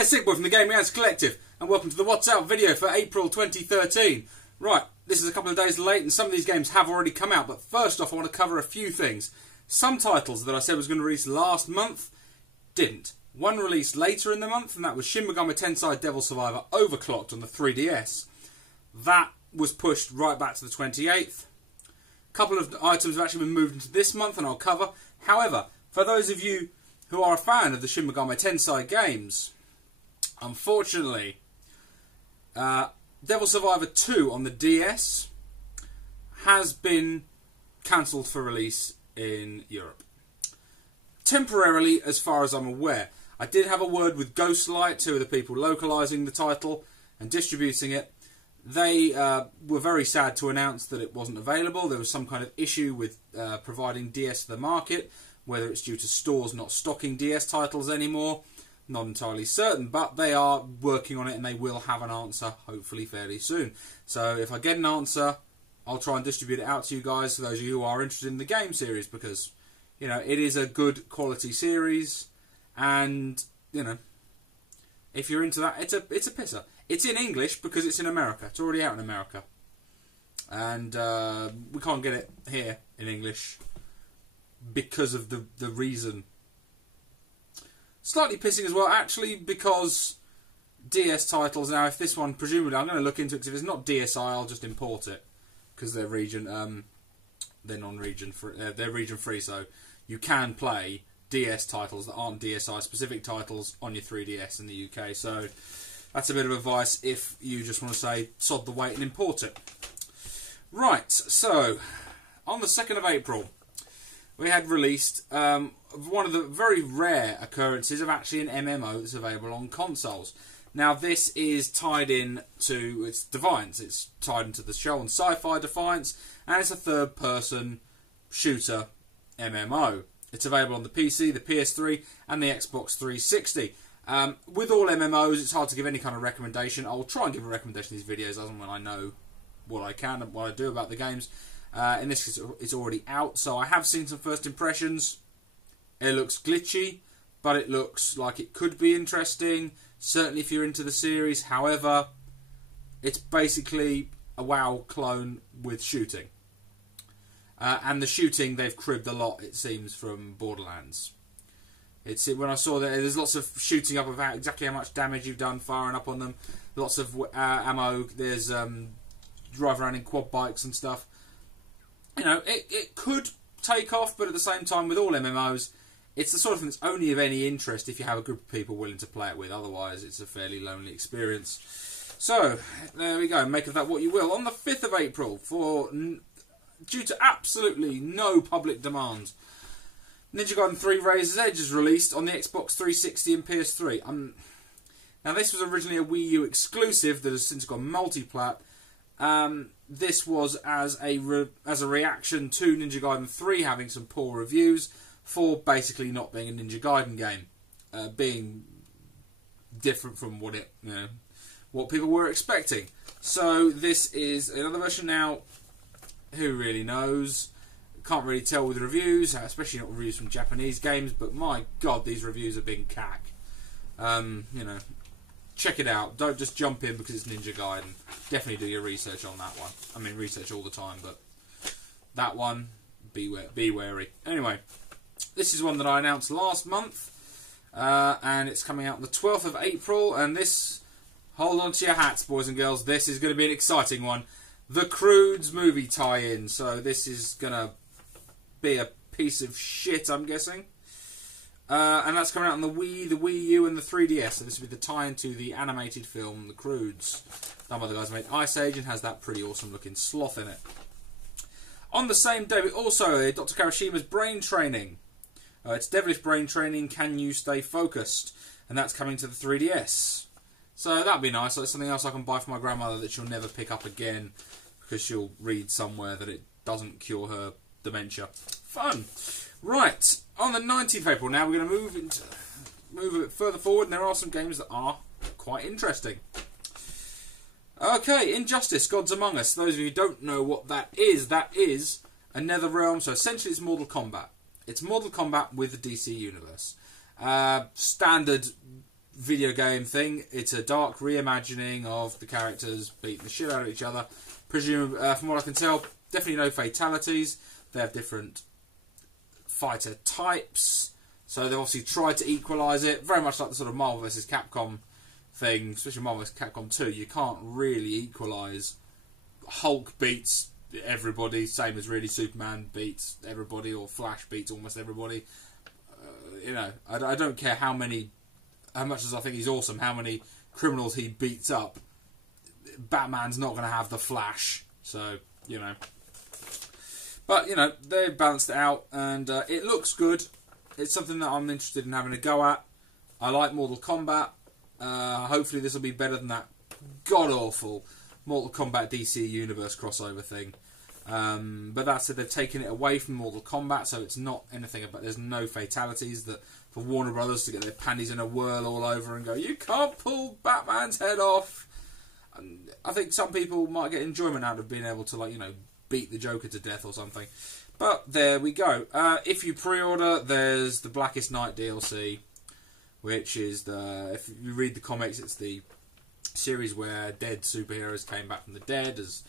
Hey, SickBoy from the Gaminganarchist Collective, and welcome to the What's Out video for April 2013. Right, this is a couple of days late, and some of these games have already come out, but first off I want to cover a few things. Some titles that I said was going to release last month, didn't. One released later in the month, and that was Shin Megami Tensei Devil Survivor Overclocked on the 3DS. That was pushed right back to the 28th. A couple of items have actually been moved into this month, and I'll cover. However, for those of you who are a fan of the Shin Megami Tensei games, unfortunately, Devil Survivor 2 on the DS has been cancelled for release in Europe. Temporarily, as far as I'm aware. I did have a word with Ghostlight, two of the people localising the title and distributing it. They were very sad to announce that it wasn't available. There was some kind of issue with providing DS to the market, whether it's due to stores not stocking DS titles anymore. Not entirely certain, but they are working on it and they will have an answer hopefully fairly soon. So if I get an answer, I'll try and distribute it out to you guys, for those of you who are interested in the game series, because, you know, it is a good quality series, and, you know, if you're into that, it's a pisser. It's in English because it's in America. It's already out in America. And we can't get it here in English because of the reason. Slightly pissing as well, actually, because DS titles, now if this one, presumably, I'm going to look into it, because if it's not DSi, I'll just import it, because they're region, they're non-region, they're region free, so you can play DS titles that aren't DSi specific titles on your 3DS in the UK, so that's a bit of advice if you just want to say, sod the wait and import it. Right, so, on the 2nd of April, we had released one of the very rare occurrences of actually an MMO that's available on consoles. Now this is tied in to, it's Defiance, it's tied into the show on Sci-Fi Defiance, and it's a third-person shooter MMO. It's available on the PC, the PS3, and the Xbox 360. With all MMOs, it's hard to give any kind of recommendation. I'll try and give a recommendation in these videos as and when I know what I can and what I do about the games. In this case, it's already out, so I have seen some first impressions. It looks glitchy, but it looks like it could be interesting, certainly if you're into the series. However, it's basically a WoW clone with shooting. And the shooting, they've cribbed a lot, it seems, from Borderlands. When I saw that, there's lots of shooting up about exactly how much damage you've done firing up on them. Lots of ammo, there's drive around in quad bikes and stuff. You know, it could take off, but at the same time, with all MMOs, it's the sort of thing that's only of any interest if you have a group of people willing to play it with. Otherwise, it's a fairly lonely experience. So, there we go. Make of that what you will. On the 5th of April, due to absolutely no public demand, Ninja Gaiden 3 Razor's Edge is released on the Xbox 360 and PS3. Now, this was originally a Wii U exclusive that has since gone multi-plat. This was as a reaction to Ninja Gaiden 3 having some poor reviews for basically not being a Ninja Gaiden game, being different from what people were expecting. So this is another version now. Who really knows? Can't really tell with reviews, especially not reviews from Japanese games. But my God, these reviews have been cack. You know. Check it out. Don't just jump in because it's Ninja Gaiden. Definitely do your research on that one. I mean, research all the time, but that one, be wary. Anyway, this is one that I announced last month, and it's coming out on the 12th of April, and this, hold on to your hats, boys and girls, this is going to be an exciting one. The Croods movie tie-in. So this is going to be a piece of shit, I'm guessing. And that's coming out on the Wii U, and the 3DS. So this will be the tie-in to the animated film, The Croods, done by the guys who made Ice Age, and has that pretty awesome looking sloth in it. On the same day, we also Dr. Kawashima's Brain Training. It's Devilish Brain Training, Can You Stay Focused? And that's coming to the 3DS. So that'd be nice. That's something else I can buy for my grandmother that she'll never pick up again, because she'll read somewhere that it doesn't cure her dementia. Fun! Right, on the 19th of April now, we're going to move a bit further forward, and there are some games that are quite interesting. Okay, Injustice, Gods Among Us. Those of you who don't know what that is a NetherRealm, so essentially it's Mortal Kombat. It's Mortal Kombat with the DC Universe. Standard video game thing. It's a dark reimagining of the characters beating the shit out of each other. Presumably, from what I can tell, definitely no fatalities. They have different fighter types, so they've obviously tried to equalise it, very much like the sort of Marvel vs. Capcom thing, especially Marvel vs. Capcom 2. You can't really equalise Hulk beats everybody, same as really Superman beats everybody, or Flash beats almost everybody. You know, I don't care how much as I think he's awesome, how many criminals he beats up, Batman's not going to have the Flash, so, you know. But, you know, they balanced it out, and it looks good. It's something that I'm interested in having a go at. I like Mortal Kombat. Hopefully this will be better than that god-awful Mortal Kombat DC Universe crossover thing. But that said, they've taken it away from Mortal Kombat, so it's not anything about... There's no fatalities that for Warner Brothers to get their panties in a whirl all over and go, you can't pull Batman's head off. And I think some people might get enjoyment out of being able to, like, you know, beat the Joker to death or something. But there we go. If you pre-order, there's the Blackest Night DLC, which is the... If you read the comics, it's the series where dead superheroes came back from the dead as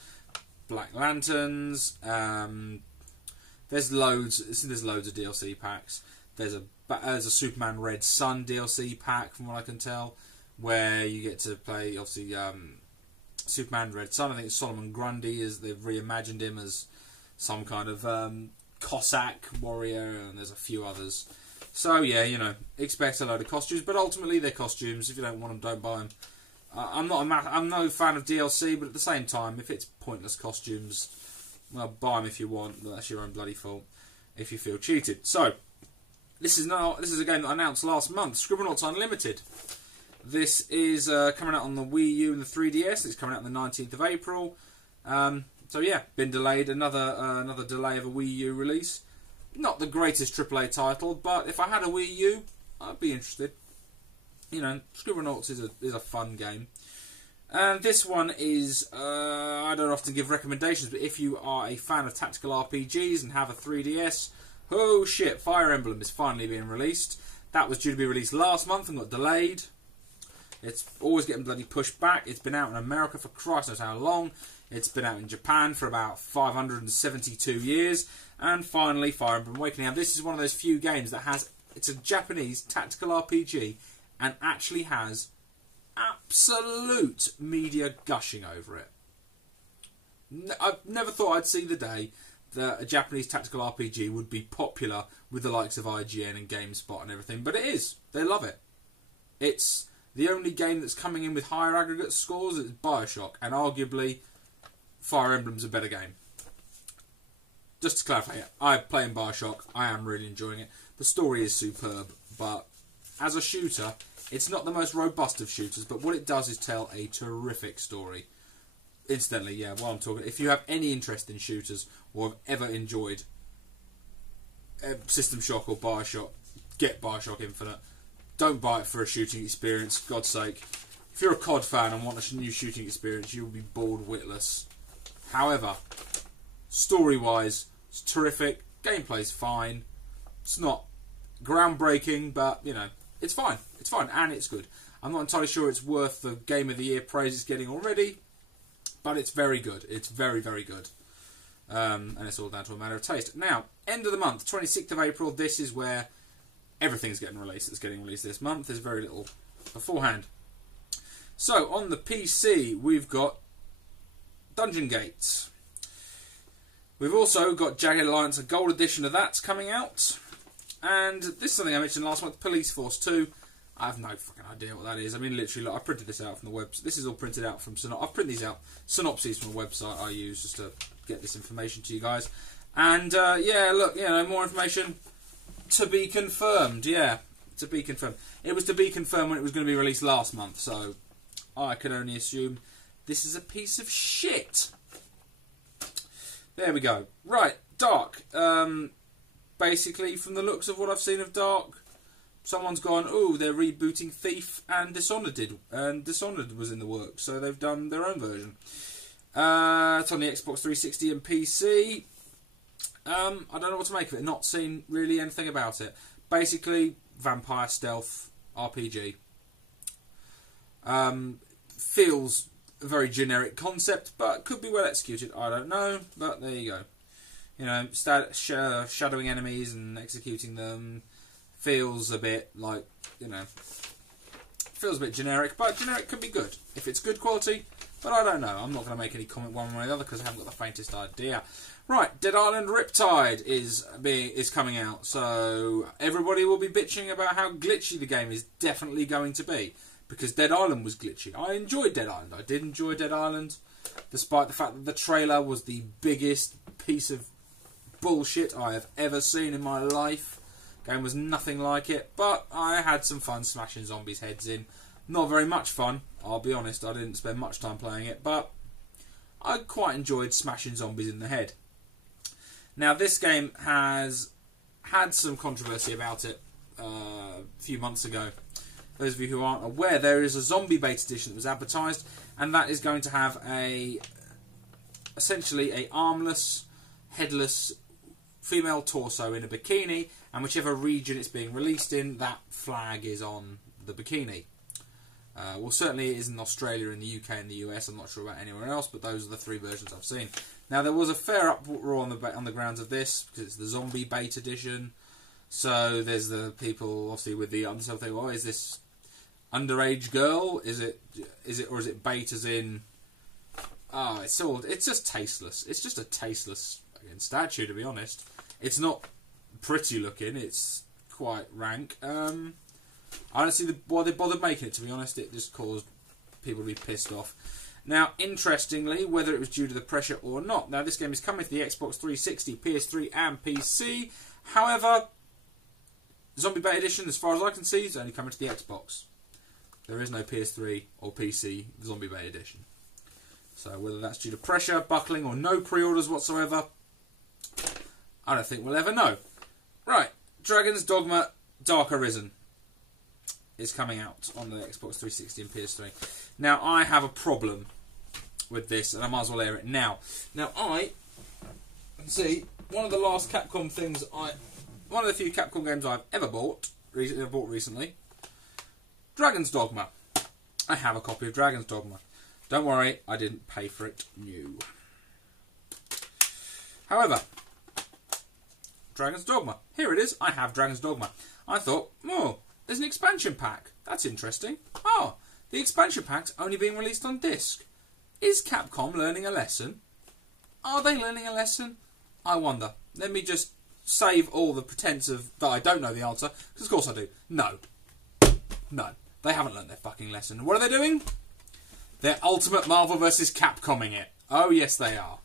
Black Lanterns. There's loads of DLC packs. There's a Superman Red Sun DLC pack, from what I can tell, where you get to play, obviously, Superman Red Sun. I think it's Solomon Grundy, as they've reimagined him as some kind of Cossack warrior, and there's a few others. So yeah, you know, expect a load of costumes, but ultimately they're costumes. If you don't want them, don't buy them. I'm no fan of DLC, but at the same time, if it's pointless costumes, well, buy them if you want, but that's your own bloody fault if you feel cheated. So, this is a game that I announced last month, Scribblenauts Unlimited. This is coming out on the Wii U and the 3DS. It's coming out on the 19th of April. So yeah, been delayed. Another delay of a Wii U release. Not the greatest AAA title, but if I had a Wii U, I'd be interested. You know, Scribblenauts is a fun game. And this one is, I don't often give recommendations, but if you are a fan of tactical RPGs and have a 3DS, oh shit, Fire Emblem is finally being released. That was due to be released last month and got delayed. It's always getting bloody pushed back. It's been out in America for Christ knows how long. It's been out in Japan for about 572 years. And finally, Fire Emblem Awakening. Now, this is one of those few games that has... It's a Japanese tactical RPG and actually has absolute media gushing over it. I've never thought I'd see the day that a Japanese tactical RPG would be popular with the likes of IGN and GameSpot and everything, but it is. They love it. It's the only game that's coming in with higher aggregate scores is BioShock, and arguably Fire Emblem's a better game. Just to clarify, I'm playing BioShock, I am really enjoying it. The story is superb, but as a shooter, it's not the most robust of shooters, but what it does is tell a terrific story. Incidentally, yeah, while I'm talking, if you have any interest in shooters or have ever enjoyed System Shock or BioShock, get BioShock Infinite. Don't buy it for a shooting experience, God's sake. If you're a COD fan and want a new shooting experience, you'll be bored witless. However, story-wise, it's terrific. Gameplay's fine. It's not groundbreaking, but, you know, it's fine. It's fine, and it's good. I'm not entirely sure it's worth the Game of the Year praise it's getting already, but it's very good. It's very, very good. And it's all down to a matter of taste. Now, end of the month, 26th of April, this is where everything's getting released. It's getting released this month. There's very little beforehand. So, on the PC, we've got Dungeon Gates. We've also got Jagged Alliance, a gold edition of that's coming out. And this is something I mentioned last month, Police Force 2. I have no fucking idea what that is. I mean, literally, like, I printed this out from the website. This is all printed out from... I've printed these out, synopses from the website I use just to get this information to you guys. And, yeah, look, you know, more information to be confirmed. Yeah, to be confirmed. It was to be confirmed when it was going to be released last month, so I can only assume this is a piece of shit. There we go. Right, Dark. Basically, from the looks of what I've seen of Dark, someone's gone, oh, they're rebooting Thief, and Dishonored did. And Dishonored was in the works, so they've done their own version. It's on the Xbox 360 and PC. I don't know what to make of it. Not seen really anything about it. Basically, vampire stealth RPG. Feels a very generic concept, but could be well executed. I don't know, but there you go. You know, shadowing enemies and executing them feels a bit like, you know, feels a bit generic, but generic can be good if it's good quality. But I don't know. I'm not going to make any comment one way or the other because I haven't got the faintest idea. Right, Dead Island Riptide is coming out, so everybody will be bitching about how glitchy the game is definitely going to be, because Dead Island was glitchy. I enjoyed Dead Island. I did enjoy Dead Island, despite the fact that the trailer was the biggest piece of bullshit I have ever seen in my life. Game was nothing like it, but I had some fun smashing zombies' heads in. Not very much fun, I'll be honest. I didn't spend much time playing it, but I quite enjoyed smashing zombies in the head. Now, this game has had some controversy about it a few months ago. Those of you who aren't aware, there is a zombie beta edition that was advertised, and that is going to have essentially a armless, headless female torso in a bikini, and whichever region it's being released in, that flag is on the bikini. Well, certainly it is in Australia, in the UK, and the US. I'm not sure about anywhere else, but those are the three versions I've seen. Now, there was a fair uproar on the grounds of this, because it's the zombie bait edition. So there's the people, obviously, with the something. Oh, is this underage girl? Is it, or is it bait as in? Oh, it's just tasteless. It's just a tasteless statue, to be honest. It's not pretty looking. It's quite rank. I don't see why they bothered making it, to be honest. It just caused people to be pissed off. Now, interestingly, whether it was due to the pressure or not, now this game is coming to the Xbox 360, PS3 and PC. However, Zombie Beta Edition, as far as I can see, is only coming to the Xbox. There is no PS3 or PC Zombie Beta Edition. So whether that's due to pressure, buckling, or no pre-orders whatsoever, I don't think we'll ever know. Right, Dragon's Dogma Dark Arisen is coming out on the Xbox 360 and PS3. Now, I have a problem with this, and I might as well air it now. Now, one of the last Capcom things one of the few Capcom games I've ever bought recently, Dragon's Dogma. I have a copy of Dragon's Dogma. Don't worry, I didn't pay for it new. However, Dragon's Dogma. Here it is. I have Dragon's Dogma. I thought, oh, there's an expansion pack. That's interesting. Oh, the expansion pack's only being released on disc. Is Capcom learning a lesson? Are they learning a lesson? I wonder. Let me just save all the pretense of that I don't know the answer, because of course I do. No. No. They haven't learned their fucking lesson. What are they doing? They're Ultimate Marvel vs. Capcoming it. Oh, yes they are.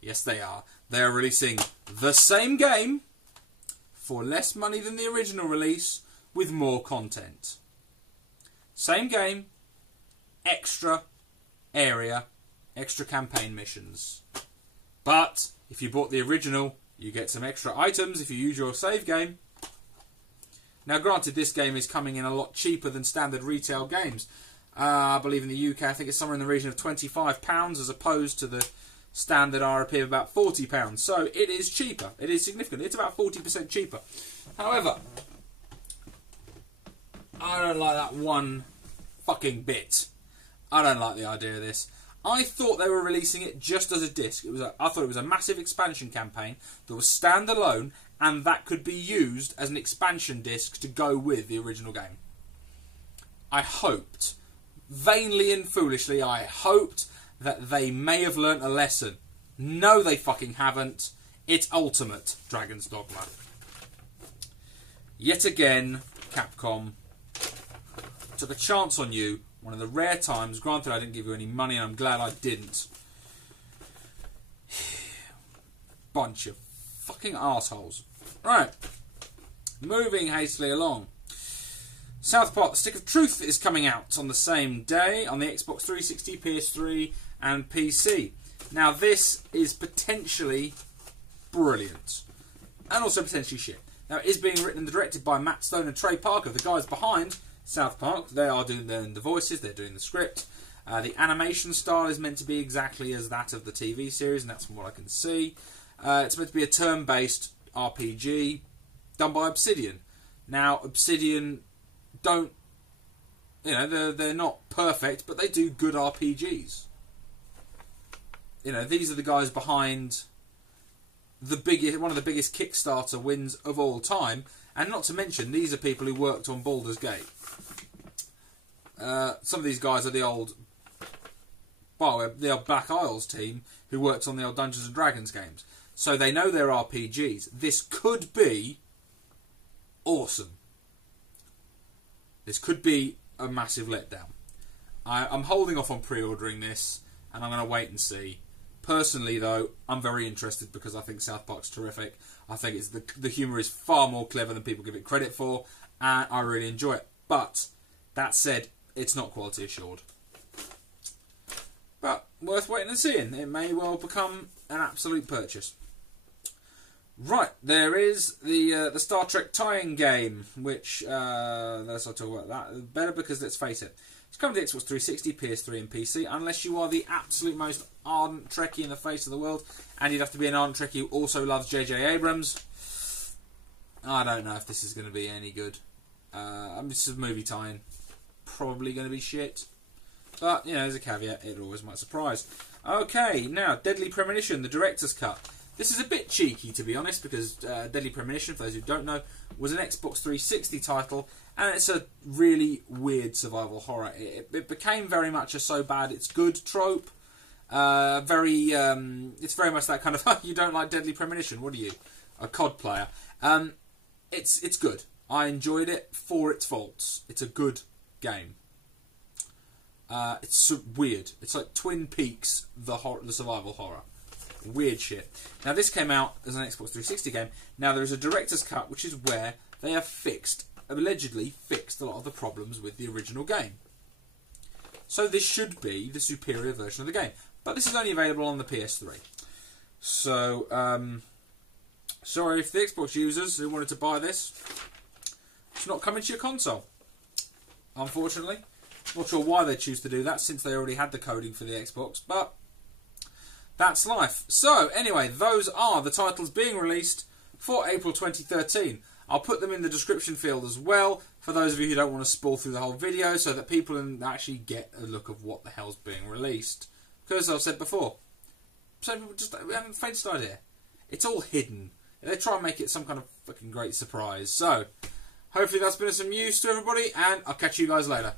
Yes they are. They are releasing the same game for less money than the original release, with more content. Same game, extra area, extra campaign missions. But if you bought the original, you get some extra items if you use your save game. Now, granted, this game is coming in a lot cheaper than standard retail games. I believe in the UK, I think it's somewhere in the region of £25 as opposed to the standard RRP of about £40. So it is cheaper. It is significant. It's about 40% cheaper. However, I don't like that one fucking bit. I don't like the idea of this. I thought they were releasing it just as a disc. I thought it was a massive expansion campaign that was standalone, and that could be used as an expansion disc to go with the original game. I hoped, vainly and foolishly, I hoped that they may have learnt a lesson. No, they fucking haven't. It's Ultimate Dragon's Dogma. Yet again, Capcom took a chance on you. One of the rare times, granted I didn't give you any money and I'm glad I didn't. Bunch of fucking arseholes. Right. Moving hastily along. South Park, The Stick of Truth is coming out on the same day on the Xbox 360, PS3 and PC. Now this is potentially brilliant. And also potentially shit. Now it is being written and directed by Matt Stone and Trey Parker, the guys behind South Park. They are doing the voices, they're doing the script. The animation style is meant to be exactly as that of the TV series, and that's from what I can see. It's meant to be a turn-based RPG done by Obsidian. Now, Obsidian don't You know, they're not perfect, but they do good RPGs. You know, these are the guys behind one of the biggest Kickstarter wins of all time, and not to mention, these are people who worked on Baldur's Gate. Some of these guys are the old Black Isles team who worked on the old Dungeons and Dragons games. So they know their RPGs. This could be awesome. This could be a massive letdown. I'm holding off on pre-ordering this, and I'm going to wait and see. Personally, though, I'm very interested because I think South Park's terrific. I think it's the humour is far more clever than people give it credit for, and I really enjoy it. But, that said, it's not quality assured. But, worth waiting and seeing. It may well become an absolute purchase. Right, there is the Star Trek tie-in game, which, let's not talk about that. Better because, let's face it, it's coming to Xbox 360, PS3 and PC, unless you are the absolute most ardent Trekkie in the face of the world, and you'd have to be an ardent Trekkie who also loves J.J. Abrams. I don't know if this is going to be any good. This is a movie tie-in. Probably going to be shit. But, you know, there's a caveat, it always might surprise. Okay, now, Deadly Premonition, the Director's Cut. This is a bit cheeky, to be honest, because Deadly Premonition, for those who don't know, was an Xbox 360 title, and it's a really weird survival horror. It became very much a so bad it's good trope. It's very much that kind of, you don't like Deadly Premonition, what are you? A COD player. It's good. I enjoyed it for its faults. It's a good game. It's so weird. It's like Twin Peaks, the survival horror. Weird shit. Now, this came out as an Xbox 360 game. Now, there is a director's cut, which is where they have allegedly fixed a lot of the problems with the original game. So, this should be the superior version of the game. But this is only available on the PS3. So, sorry if the Xbox users who wanted to buy this, it's not coming to your console. Unfortunately. Not sure why they choose to do that, since they already had the coding for the Xbox, but that's life. So, anyway, those are the titles being released for April 2013. I'll put them in the description field as well, for those of you who don't want to spoil through the whole video, so that people can actually get a look of what the hell's being released. Because, I've said before, some people just haven't the faintest idea. It's all hidden. They try and make it some kind of fucking great surprise. So, hopefully that's been of some use to everybody, and I'll catch you guys later.